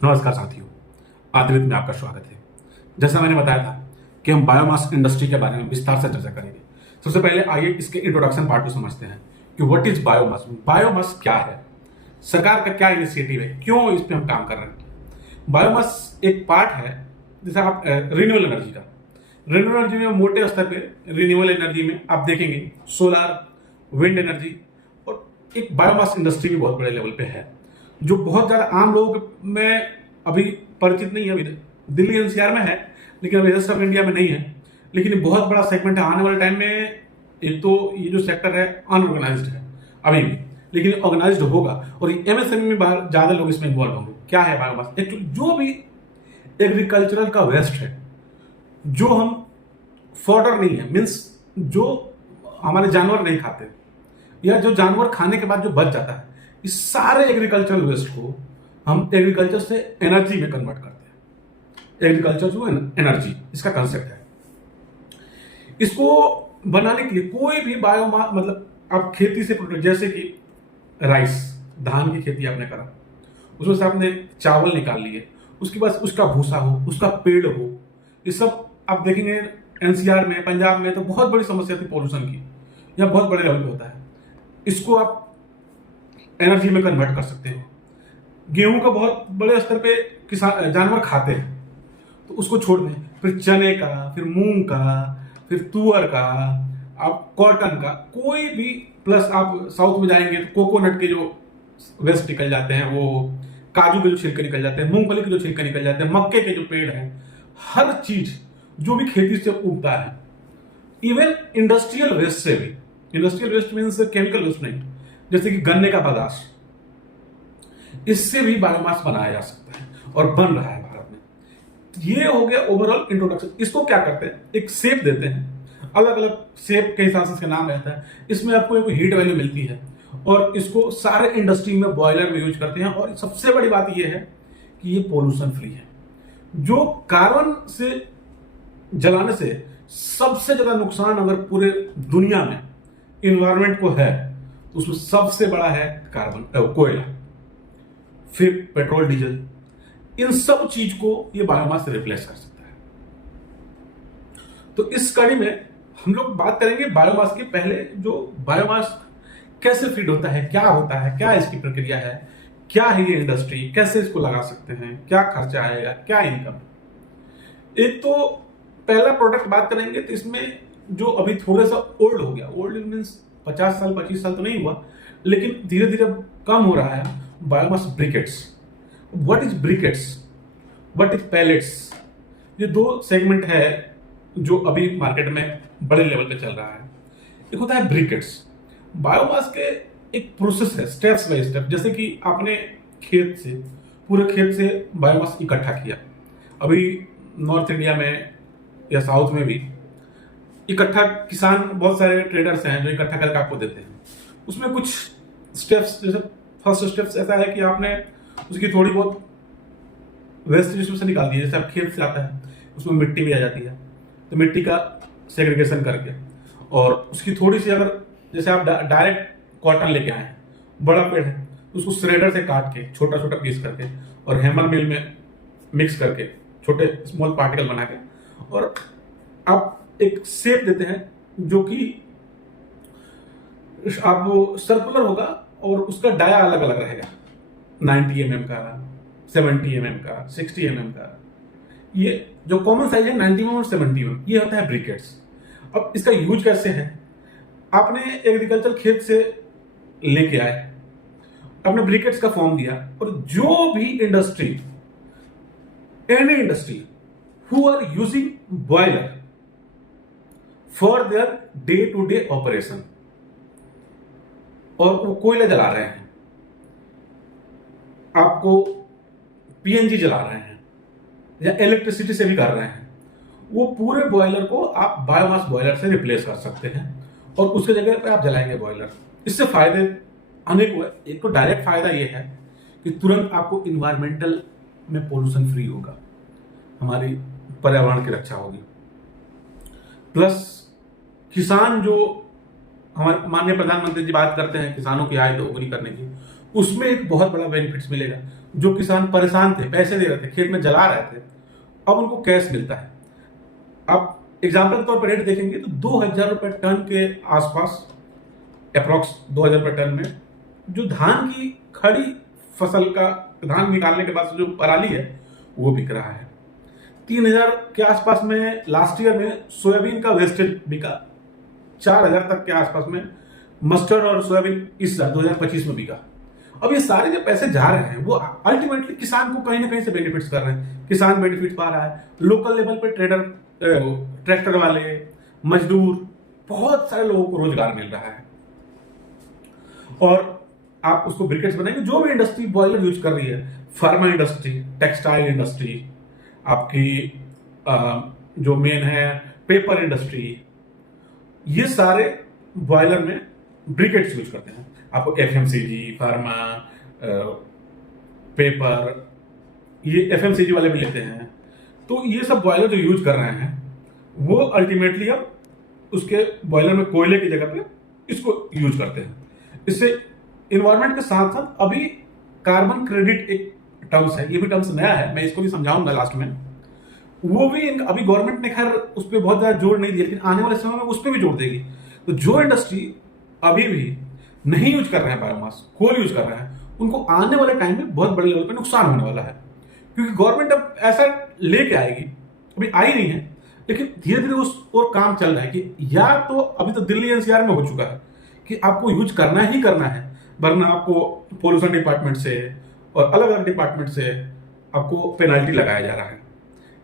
नमस्कार साथियों, आदित्य में आपका स्वागत है। जैसा मैंने बताया था कि हम बायोमास इंडस्ट्री के बारे में विस्तार से चर्चा करेंगे। सबसे पहले आइए इसके इंट्रोडक्शन पार्ट को समझते हैं कि व्हाट इज बायोमास। बायोमास क्या है, सरकार का क्या इनिशिएटिव है, क्यों इस पे हम काम कर रहे हैं। बायोमास एक पार्ट है जैसे आप रिन्यूएबल एनर्जी का। रिन्यूएबल एनर्जी में मोटे स्तर पे रिन्यूएबल एनर्जी में आप देखेंगे सोलर, विंड एनर्जी और एक बायोमास इंडस्ट्री भी बहुत बड़े लेवल पे है जो बहुत ज्यादा आम लोगों में अभी परिचित नहीं है। अभी दिल्ली एनसीआर में है लेकिन अभी रेस्ट ऑफ इंडिया में नहीं है, लेकिन ये बहुत बड़ा सेगमेंट है। आने वाले टाइम में एक तो ये जो सेक्टर है अनऑर्गेनाइज्ड है अभी भी, लेकिन ऑर्गेनाइज्ड होगा और एमएसएमई में बाहर ज्यादा लोग इसमें इन्वॉल्व होंगे। क्या है बायोमास? एक्चुअली जो भी एग्रीकल्चरल का वेस्ट है जो हम फॉडर नहीं है, मीन्स जो हमारे जानवर नहीं खाते या जो जानवर खाने के बाद जो बच जाता है, इस सारे एग्रीकल्चरल वेस्ट को हम एग्रीकल्चर से एनर्जी में कन्वर्ट करते हैं। एग्रीकल्चर जो एनर्जी, इसका कंसेप्ट है। इसको बनाने के लिए कोई भी बायोमास मतलब आप खेती से प्रोडक्ट, जैसे कि राइस, धान की खेती आपने करा, उसमें से आपने चावल निकाल लिए, उसके बाद उसका भूसा हो, उसका पेड़ हो, ये सब आप देखेंगे एनसीआर में, पंजाब में तो बहुत बड़ी समस्या थी पोल्यूशन की, या बहुत बड़े लेवल पे होता है। इसको आप एनर्जी में कन्वर्ट कर सकते हो। गेहूं का बहुत बड़े स्तर पे किसान जानवर खाते हैं तो उसको छोड़ दें, फिर चने का, फिर मूंग का, फिर तुअर का, आप कॉटन का, कोई भी, प्लस आप साउथ में जाएंगे तो कोकोनट के जो वेस्ट निकल जाते हैं, वो काजू के जो छिलके निकल जाते हैं, मूंगफली के जो छिलके निकल जाते हैं, मक्के के जो पेड़ हैं, हर चीज जो भी खेती से उगता है, इवन इंडस्ट्रियल वेस्ट से भी। Industrial waste means chemical waste नहीं, जैसे कि गन्ने का बगास, इससे भी बायोमास बनाया जा सकता है और बन रहा है भारत में। ये हो गया ओवरऑल इंट्रोडक्शन। इसको क्या करते हैं, एक शेप देते हैं, अलग अलग शेप के हिसाब से इसका नाम रहता है। इसमें आपको एक हीट वैल्यू मिलती है और इसको सारे इंडस्ट्री में बॉयलर में यूज करते हैं। और सबसे बड़ी बात यह है कि ये पोल्यूशन फ्री है। जो कार्बन से जलाने से सबसे ज्यादा नुकसान अगर पूरे दुनिया में इन्वायरमेंट को है तो उसमें सबसे बड़ा है कार्बन, कोयला, फिर पेट्रोल, डीजल, इन सब चीज को ये बायोमास से रिप्लेस कर सकता है। तो इस कड़ी में हम लोग बात करेंगे बायोमास के। पहले जो बायोमास कैसे फीड होता है, क्या होता है, क्या इसकी प्रक्रिया है, क्या है ये इंडस्ट्री, कैसे इसको लगा सकते हैं, क्या खर्चा आएगा, क्या इनकम। एक तो पहला प्रोडक्ट बात करेंगे तो इसमें जो अभी थोड़ा सा ओल्ड हो गया, ओल्ड मीन्स 50 साल 25 साल तो नहीं हुआ, लेकिन धीरे धीरे कम हो रहा है, biomass briquettes. What is briquettes, what is pellets, ये दो सेगमेंट है जो अभी मार्केट में बड़े लेवल पे चल रहा है। एक होता है ब्रिकेट्स। बायोमास के एक प्रोसेस है, स्टेप्स बाय स्टेप। जैसे कि आपने खेत से, पूरे खेत से बायोमास इकट्ठा किया, अभी नॉर्थ इंडिया में या साउथ में भी इकट्ठा, किसान बहुत सारे ट्रेडर्स हैं जो इकट्ठा करके आपको देते हैं। उसमें कुछ स्टेप्स, जैसे फर्स्ट स्टेप्स ऐसा है कि आपने उसकी थोड़ी बहुत वेस्टेज उसमें से निकाल दी। जैसे आप खेत से आता है उसमें मिट्टी भी आ जाती है, तो मिट्टी का सेग्रीगेशन करके, और उसकी थोड़ी सी, अगर जैसे आप डायरेक्ट कॉटन लेके आए हैं, बड़ा पेड़ है, उसको श्रेडर से काट के छोटा छोटा पीस करके और हैमर मिल में मिक्स करके छोटे स्मॉल पार्टिकल बना के, और आप एक शेप देते हैं जो कि आप सर्कुलर होगा और उसका डाया अलग अलग रहेगा, 90 mm का, 70 mm का, 60 mm का। ये जो कॉमन साइज है 90 mm और 70 mm, ये होता है ब्रिकेट्स। अब इसका यूज कैसे है, आपने एग्रीकल्चर खेत से लेके आए, आपने ब्रिकेट्स का फॉर्म दिया, और जो भी industry, any industry who are using boiler for their day to day operation, और वो कोयला जला रहे हैं, आपको पीएनजी जला रहे हैं या इलेक्ट्रिसिटी से भी कर रहे हैं, वो पूरे बॉयलर को आप बायोमास बॉयलर से रिप्लेस कर सकते हैं और उसके जगह पे आप जलाएंगे बॉयलर। इससे फायदे अनेक हुए। एक तो डायरेक्ट फायदा ये है कि तुरंत आपको इन्वायरमेंटल में पोल्यूशन फ्री होगा, हमारी पर्यावरण की रक्षा होगी, प्लस किसान जो हमारे माननीय प्रधानमंत्री जी बात करते हैं किसानों की आय दोगुनी करने की, उसमें एक बहुत बड़ा बेनिफिट्स मिलेगा। जो किसान परेशान थे, पैसे दे रहे थे, खेत में जला रहे थे, अब उनको कैश मिलता है। आप एग्जाम्पल के तौर पर रेट देखेंगे तो 2000 रुपये टन के आसपास, अप्रॉक्स 2000 रुपये टन में जो धान की खड़ी फसल का, धान निकालने के बाद जो पराली है वो बिक रहा है। 3000 के आसपास में लास्ट ईयर में सोयाबीन का वेस्टेज बिका, 4000 तक के आसपास में मस्टर्ड और सोयाबीन इस साल 2025 में बिका। अब ये सारे जो पैसे जा रहे हैं वो अल्टीमेटली किसान को कहीं ना कहीं से बेनिफिट्स कर रहे हैं। किसान बेनिफिट पा रहा है, लोकल लेवल पे ट्रेडर, ट्रैक्टर वाले, मजदूर, बहुत सारे लोगों को रोजगार मिल रहा है। और आप उसको ब्रिकेट्स बनाएंगे, जो भी इंडस्ट्री बॉयलर यूज कर रही है, फार्मा इंडस्ट्री, टेक्सटाइल इंडस्ट्री, आपकी जो मेन है पेपर इंडस्ट्री, ये सारे बॉयलर में ब्रिकेट्स यूज करते हैं। आपको एफएमसीजी, फार्मा, पेपर, ये एफएमसीजी वाले भी लेते हैं। तो ये सब बॉयलर जो यूज कर रहे हैं वो अल्टीमेटली अब उसके बॉयलर में कोयले की जगह पे इसको यूज करते हैं। इससे इन्वायरमेंट के साथ साथ अभी कार्बन क्रेडिट एक टर्म्स है, ये भी टर्म्स नया है, मैं इसको भी समझाऊंगा लास्ट में। वो भी अभी गवर्नमेंट ने खैर उस पर बहुत ज्यादा जोर नहीं दिया, लेकिन आने वाले समय में उस पर भी जोर देगी। तो जो इंडस्ट्री अभी भी नहीं यूज कर रहे हैं बायोमास, कोल यूज कर रहे हैं, उनको आने वाले टाइम में बहुत बड़े लेवल पर नुकसान होने वाला है। क्योंकि गवर्नमेंट अब ऐसा लेके आएगी, अभी आई नहीं है, लेकिन धीरे धीरे उस और काम चल रहा है कि या तो अभी तो दिल्ली एनसीआर में हो चुका है कि आपको यूज करना ही करना है, वरना आपको पोल्यूशन डिपार्टमेंट से और अलग अलग डिपार्टमेंट से आपको पेनल्टी लगाया जा रहा है।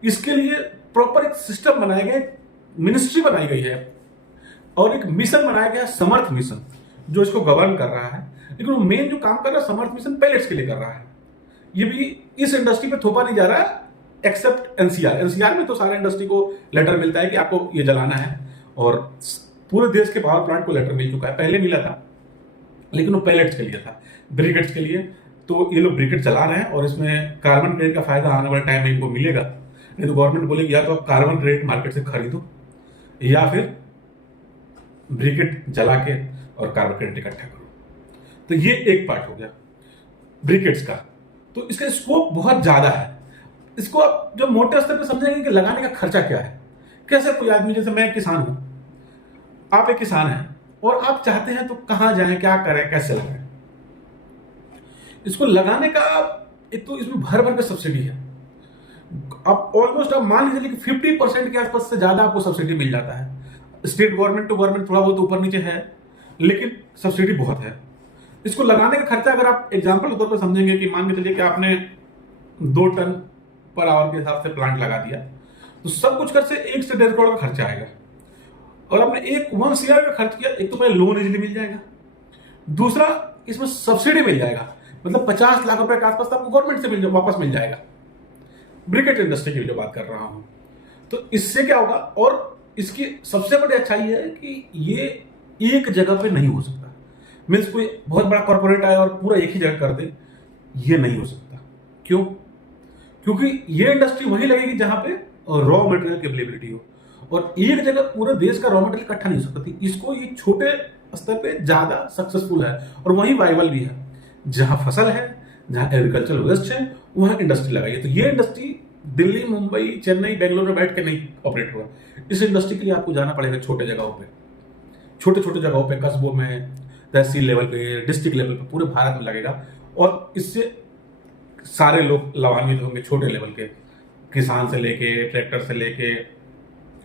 इसके लिए प्रॉपर एक सिस्टम बनाया गया, मिनिस्ट्री बनाई गई है और एक मिशन बनाया गया, समर्थ मिशन, जो इसको गवर्न कर रहा है। लेकिन वो मेन जो काम कर रहा है समर्थ मिशन पैलेट्स के लिए कर रहा है। ये भी इस इंडस्ट्री पे थोपा नहीं जा रहा है, एक्सेप्ट एनसीआर। एनसीआर में तो सारे इंडस्ट्री को लेटर मिलता है कि आपको ये जलाना है, और पूरे देश के पावर प्लांट को लेटर मिल चुका है। पहले मिला था लेकिन वो पैलेट्स के लिए था, ब्रिकेट्स के लिए। तो ये लोग ब्रिकेट चला रहे हैं और इसमें कार्बन क्रेडिट का फायदा आने वाले टाइम में इनको मिलेगा। नहीं तो गवर्नमेंट बोलेगी या तो आप कार्बन क्रेडिट मार्केट से खरीदो या फिर ब्रिकेट जला के और कार्बन क्रेडिट इकट्ठा करो। तो ये एक पार्ट हो गया ब्रिकेट्स का। तो इसका स्कोप बहुत ज्यादा है। इसको आप जब मोटे स्तर पे समझेंगे कि लगाने का खर्चा क्या है, कैसे कोई आदमी, जैसे मैं किसान हूं, आप एक किसान हैं और आप चाहते हैं तो कहां जाएं, क्या करें, कैसे लगाएं। इसको लगाने का एक तो इसमें भर भर के सब्सिडी है। आप ऑलमोस्ट आप मान लीजिए कि 50% के आसपास से ज्यादा आपको सब्सिडी मिल जाता है। स्टेट गवर्नमेंट टू गवर्नमेंट थोड़ा बहुत ऊपर नीचे है, लेकिन सब्सिडी बहुत है। इसको लगाने का खर्चा अगर आप एग्जाम्पल के तौर पर समझेंगे कि मान के चलिए कि आपने 2 टन पर आवर के हिसाब से प्लांट लगा दिया, तो सब कुछ कर से 1 से 1.5 करोड़ का खर्चा आएगा। और आपने 1 CR का खर्च किया, एक तो पहले लोन इजीली मिल जाएगा, दूसरा इसमें सब्सिडी मिल जाएगा, मतलब 50 लाख रुपए के आसपास आपको गवर्नमेंट से वापस मिल जाएगा। ब्रिकेट इंडस्ट्री की जो बात कर रहा हूं, तो इससे क्या होगा, और इसकी सबसे बड़ी अच्छाई है कि ये एक जगह पे नहीं हो सकता। मीन्स कोई बहुत बड़ा कॉर्पोरेट आए और पूरा एक ही जगह कर दे, ये नहीं हो सकता। क्यों? क्योंकि ये इंडस्ट्री वहीं लगेगी जहां पे रॉ मटेरियल की अवेलेबिलिटी हो, और एक जगह पूरे देश का रॉ मटेरियल इकट्ठा नहीं हो सकती। इसको ये छोटे स्तर पे ज्यादा सक्सेसफुल है और वहीं वाइबल भी है। जहां फसल है, जहां एग्रीकल्चर वेस्ट है, वहां इंडस्ट्री लगाई है। तो ये इंडस्ट्री दिल्ली, मुंबई, चेन्नई, बेंगलोर में बैठ के नहीं ऑपरेट हुआ। इस इंडस्ट्री के लिए आपको जाना पड़ेगा छोटे जगहों पे, छोटे छोटे जगहों पे, कस्बों में, तहसील लेवल पे, डिस्ट्रिक्ट लेवल पे, पूरे भारत में लगेगा। और इससे सारे लोग लाभान्वित होंगे, छोटे लेवल के, किसान से लेके, ट्रैक्टर से लेके,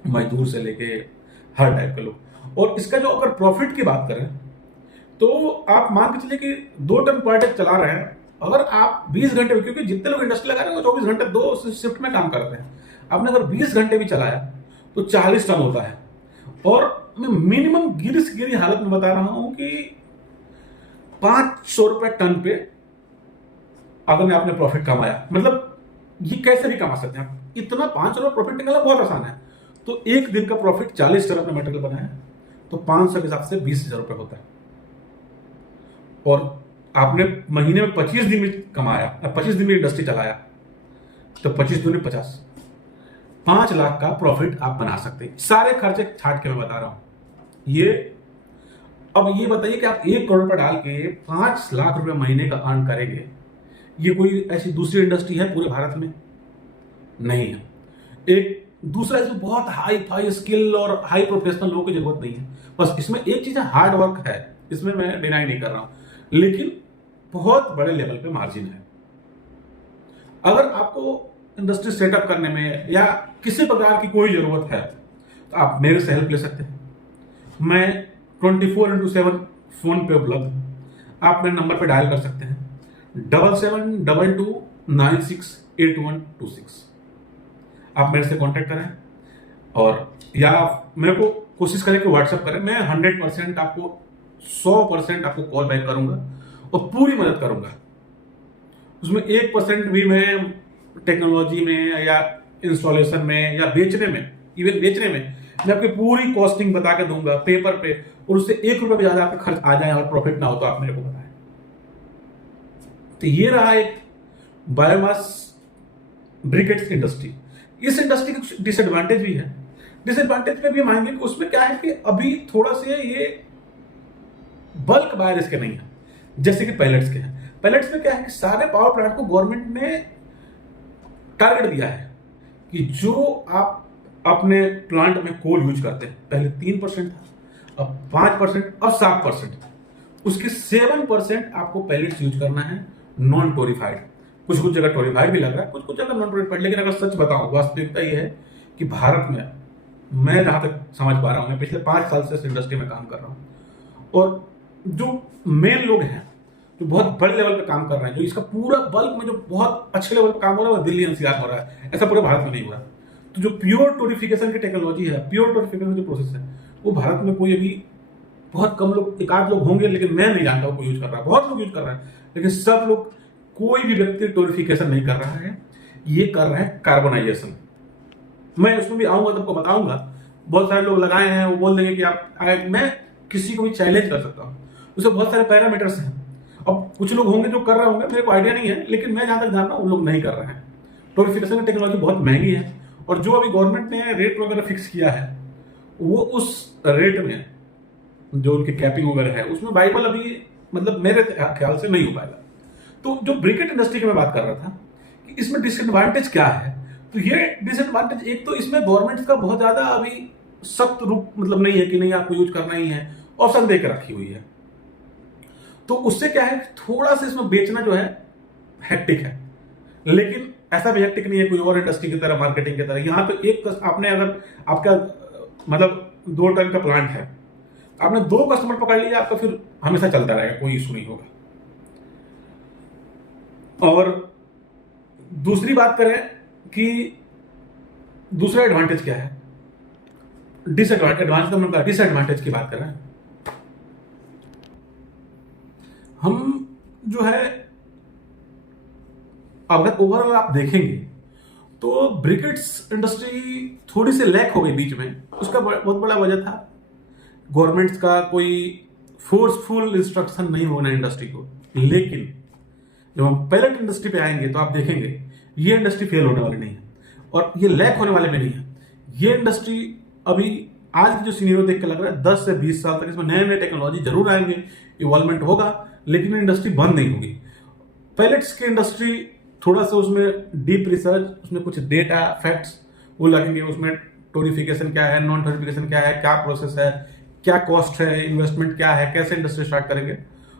मजदूर से लेके, हर टाइप के लोग। और इसका जो अगर प्रॉफिट की बात करें तो आप मान के चलिए कि 2 टन पर डे चला रहे हैं, अगर आप 20 घंटे, क्योंकि जितने लोग इंडस्ट्री लगा रहे हैं वो 24 घंटे 2 शिफ्ट में काम करते हैं, आपने अगर 20 घंटे भी चलाया तो 40 टन होता है। और मैं मिनिमम गिरी हालत में बता रहा हूं कि 500 रुपए टन पे अगर आपने प्रॉफिट कमाया, मतलब ये कैसे भी कमा सकते हैं आप, इतना 500 रुपए प्रॉफिट निकालना बहुत आसान है। तो एक दिन का प्रॉफिट 40 टन अपने मटेरियल बनाया तो 500 के हिसाब से 20,000 रुपए होता है। और आपने महीने में 25 दिन में कमाया, 25 दिन में इंडस्ट्री चलाया, तो 25 दूनी 50, 5 लाख का प्रॉफिट आप बना सकते हैं। सारे खर्चे छाट के मैं बता रहा हूं ये। अब ये बताइए कि आप 1 करोड़ रुपए डाल के 5 लाख रुपए महीने का अर्न करेंगे, ये कोई ऐसी दूसरी इंडस्ट्री है पूरे भारत में? नहीं है। एक दूसरा, इसमें बहुत हाई फाई स्किल और हाई प्रोफेशनल लोगों की जरूरत नहीं है। बस इसमें एक चीज है, हार्ड वर्क है, इसमें मैं डिनाई नहीं कर रहा हूं, लेकिन बहुत बड़े लेवल पे मार्जिन है। अगर आपको इंडस्ट्री सेटअप करने में या किसी प्रकार की कोई जरूरत है तो आप मेरे से हेल्प ले सकते हैं। मैं 24/7 फोन पे उपलब्ध हूं। आप मेरे नंबर पे डायल कर सकते हैं 7722968126। आप मेरे से कांटेक्ट करें और या मेरे को कोशिश करें कि व्हाट्सएप करें। मैं 100% आपको 100% आपको कॉल बैक करूंगा और पूरी मदद करूंगा। उसमें 1% भी मैं टेक्नोलॉजी में या इंस्टॉलेशन में या बेचने में, इवन बेचने में मैं आपकी पूरी कॉस्टिंग बता के दूंगा पेपर पे, और उससे 1 रुपये भी ज्यादा आपका खर्च आ जाए और प्रॉफिट ना हो तो आप मेरे को बताएं। तो ये रहा एक बायोमास ब्रिकेट्स इंडस्ट्री। इस इंडस्ट्री के कुछ डिसएडवांटेज भी है। डिसएडवांटेज पे भी मानेंगे कि उसमें क्या है कि अभी थोड़ा से ये बल्क बायर इसके नहीं है जैसे कि पैलेट्स के हैं। पैलेट्स में क्या है कि सारे पावर प्लांट को गवर्नमेंट ने टारगेट दिया है कि जो आप अपने प्लांट में कोल यूज करते हैं, पहले 3% था, अब 5%, अब 7%, उसके 7% आपको पैलेट्स यूज करना है नॉन टोरिफाइड। कुछ कुछ जगह टोरिफाइड भी लग रहा है, कुछ कुछ जगह नॉन टोरिफाइड। लेकिन अगर सच बताऊं, वास्तविकता ये है कि भारत में, मैं जहां तक समझ पा रहा हूं, मैं पिछले 5 साल से इस इंडस्ट्री में काम कर रहा हूं, और जो मेन लोग हैं जो बहुत बड़े लेवल पे काम कर रहे हैं, जो इसका पूरा बल्क में जो बहुत अच्छे लेवल पे काम हो रहा है वो दिल्ली एनसीआर हो रहा है। ऐसा पूरे भारत में नहीं हो रहा। तो जो प्योर टोरिफिकेशन की टेक्नोलॉजी है, प्योर टोरिफिकेशन जो प्रोसेस है, वो भारत में कोई अभी बहुत कम लोग, 1-8 लोग होंगे, लेकिन मैं नहीं जानता हूँ कोई यूज कर रहा है। बहुत लोग यूज कर रहे हैं, लेकिन सब लोग, कोई भी व्यक्ति टोरिफिकेशन नहीं कर रहा है, ये कर रहे हैं कार्बोनाइजेशन। मैं उसमें भी आऊंगा तो आपको बताऊंगा। बहुत सारे लोग लगाए हैं, वो बोल देंगे कि आप, मैं किसी को भी चैलेंज कर सकता हूँ। उसमें बहुत सारे पैरामीटर्स हैं। अब कुछ लोग होंगे जो कर रहे होंगे, मेरे को आइडिया नहीं है, लेकिन मैं जहां तक जान रहा हूं उन लोग नहीं कर रहे हैं। टोरिफिकेशन की टेक्नोलॉजी बहुत महंगी है, और जो अभी गवर्नमेंट ने रेट वगैरह फिक्स किया है, वो उस रेट में जो उनकी कैपिंग वगैरह है, उसमें बाइबल अभी, मतलब मेरे ख्याल से नहीं हो पाएगा। तो जो ब्रिकेट इंडस्ट्री की मैं बात कर रहा था कि इसमें डिसएडवांटेज क्या है, तो ये डिसएडवांटेज, एक तो इसमें गवर्नमेंट का बहुत ज्यादा अभी सख्त रूप मतलब नहीं है कि नहीं आपको यूज करना ही है, ऑप्शन दे के रखी हुई है। तो उससे क्या है, थोड़ा सा इसमें बेचना जो है हेक्टिक है, लेकिन ऐसा भी हेक्टिक नहीं है कोई और इंडस्ट्री की तरह, मार्केटिंग की तरह। यहाँ पे एक आपने, अगर आपका मतलब 2 टन का प्लांट है, आपने 2 कस्टमर पकड़ लिया, आपका फिर हमेशा चलता रहेगा, कोई इशू नहीं होगा। और दूसरी बात करें कि दूसरा एडवांटेज क्या है, डिसएडवांटेज, तो मतलब डिसएडवांटेज की बात कर रहे हैं हम। जो है, अगर ओवरऑल आप देखेंगे तो ब्रिकेट्स इंडस्ट्री थोड़ी सी लैक हो गई बीच में। उसका बहुत बड़ा वजह था गवर्नमेंट का कोई फोर्सफुल इंस्ट्रक्शन नहीं होना इंडस्ट्री को। लेकिन जब हम पैलेट इंडस्ट्री पे आएंगे तो आप देखेंगे ये इंडस्ट्री फेल होने वाली नहीं है, और ये लैक होने वाले भी नहीं है। ये इंडस्ट्री अभी आज की जो सीनियर देख के लग रहा है 10 से 20 साल तक इसमें नए नए टेक्नोलॉजी जरूर आएंगे, इवॉल्वमेंट होगा, लेकिन इंडस्ट्री बंद नहीं होगी। पैलेट्स की इंडस्ट्री थोड़ा सा, उसमें डीप रिसर्च, उसमें कुछ डेटा फैक्ट्स वो लगेंगे, उसमें टोरिफिकेशन क्या है, नॉन टोरिफिकेशन क्या है, क्या प्रोसेस है, क्या कॉस्ट है, इन्वेस्टमेंट क्या है, कैसे इंडस्ट्री स्टार्ट करेंगे,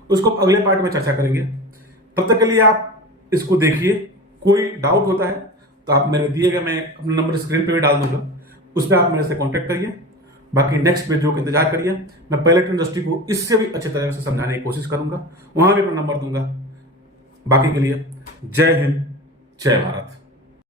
उसको अगले पार्ट में चर्चा करेंगे। तब तक के लिए आप इसको देखिए। कोई डाउट होता है तो आप मेरे दिए गए, मैं अपना नंबर स्क्रीन पे भी डाल दूंगा, उस पर आप मेरे से कांटेक्ट करिए। बाकी नेक्स्ट वीडियो का इंतजार करिए। मैं पैलेट इंडस्ट्री को इससे भी अच्छे तरह से समझाने की कोशिश करूंगा, वहां भी अपना नंबर दूंगा। बाकी के लिए जय हिंद, जय भारत।